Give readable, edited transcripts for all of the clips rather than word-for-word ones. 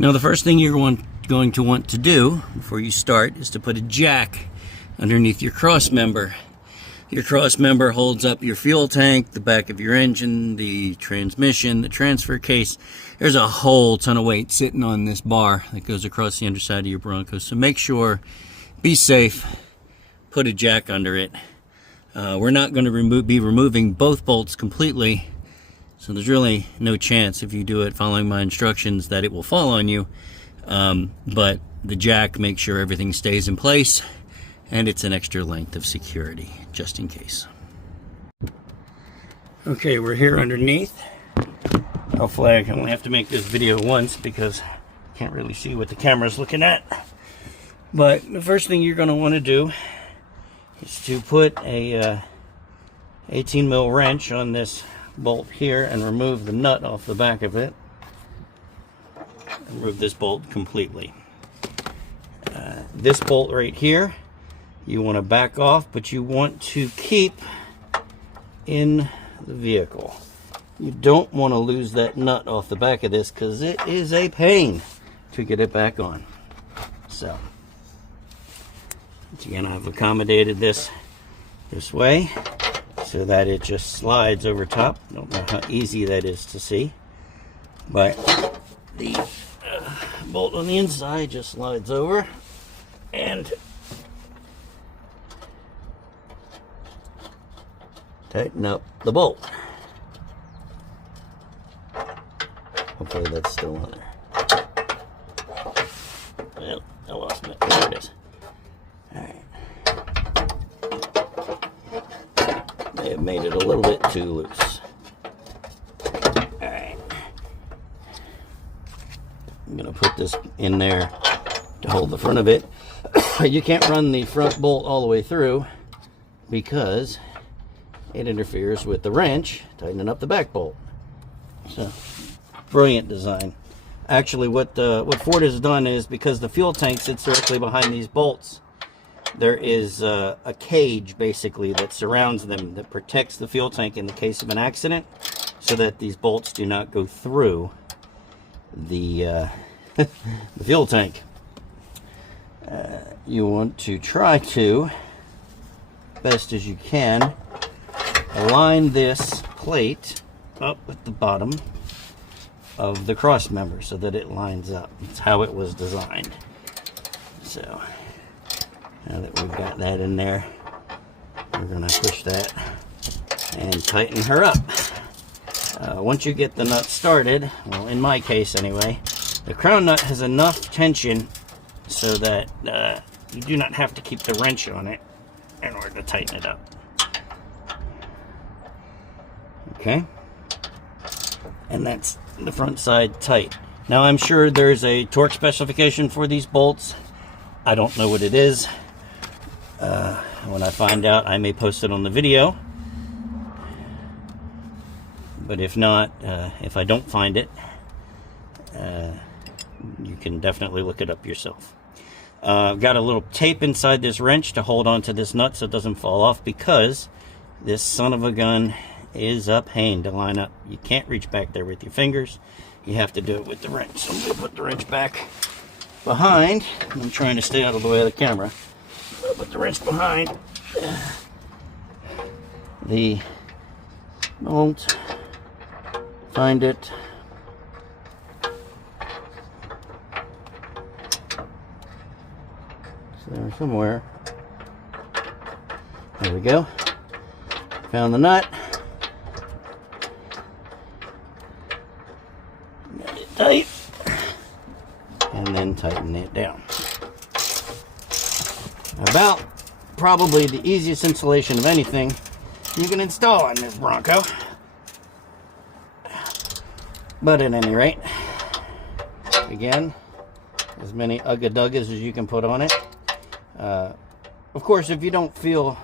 Now the first thing you're going to want to do before you start is to put a jack underneath your cross member. Your cross member holds up your fuel tank, the back of your engine, the transmission, the transfer case. There's a whole ton of weight sitting on this bar that goes across the underside of your Bronco. So make sure, be safe, put a jack under it. We're not going to be removing both bolts completely, so there's really no chance if you do it following my instructions that it will fall on you. But the jack makes sure everything stays in place, and it's an extra length of security, just in case. Okay, we're here underneath. Hopefully I only have to make this video once because I can't really see what the camera's looking at. But the first thing you're going to want to do is to put a 18 mil wrench on this bolt here and remove the nut off the back of it. Remove this bolt completely. This bolt right here, you want to back off, but you want to keep in the vehicle. You don't want to lose that nut off the back of this because it is a pain to get it back on. So, once again, I've accommodated this way so that it just slides over top. Don't know how easy that is to see, but the bolt on the inside just slides over and tighten up the bolt. Hopefully that's still on there. Well, I lost it. There it is. Alright. May have made it a little bit too loose. Alright. I'm going to put this in there to hold the front of it. You can't run the front bolt all the way through because it interferes with the wrench tightening up the back bolt. So, brilliant design. Actually, what Ford has done is, because the fuel tank sits directly behind these bolts, there is a cage basically that surrounds them that protects the fuel tank in the case of an accident, so that these bolts do not go through the the fuel tank. You want to try to, best as you can, align this plate up at the bottom of the cross member so that it lines up. That's how it was designed. So now that we've got that in there, we're going to push that and tighten her up. Once you get the nut started, well, in my case anyway, the crown nut has enough tension so that you do not have to keep the wrench on it in order to tighten it up. Okay, and that's the front side tight. Now I'm sure there's a torque specification for these bolts. I don't know what it is. When I find out, I may post it on the video. But if not, if I don't find it, you can definitely look it up yourself. I've got a little tape inside this wrench to hold on to this nut so it doesn't fall off, because this son of a gun is a pain to line up. You can't reach back there with your fingers. You have to do it with the wrench. So I'm going to put the wrench back behind. I'm trying to stay out of the way of the camera. I'll put the wrench behind the bolt. Find it. It's there somewhere. There we go. Found the nut. Get it tight. And then tighten it down. About probably the easiest installation of anything you can install on this Bronco. But at any rate, again, as many ugga-duggas as you can put on it. Of course, if you don't feel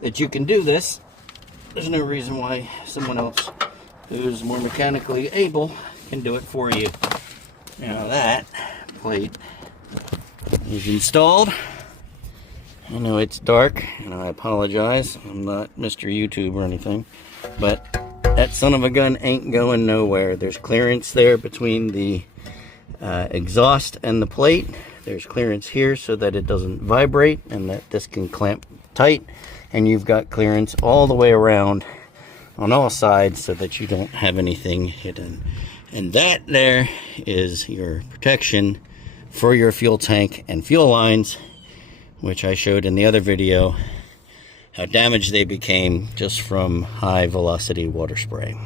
that you can do this, there's no reason why someone else who's more mechanically able can do it for you. Now that plate is installed. I know it's dark, and I apologize. I'm not Mr. YouTube or anything, but That son of a gun ain't going nowhere. There's clearance there between the exhaust and the plate. There's clearance here so that it doesn't vibrate and that this can clamp tight. And you've got clearance all the way around on all sides so that you don't have anything hidden. And that there is your protection for your fuel tank and fuel lines, which I showed in the other video how damaged they became just from high velocity water spray.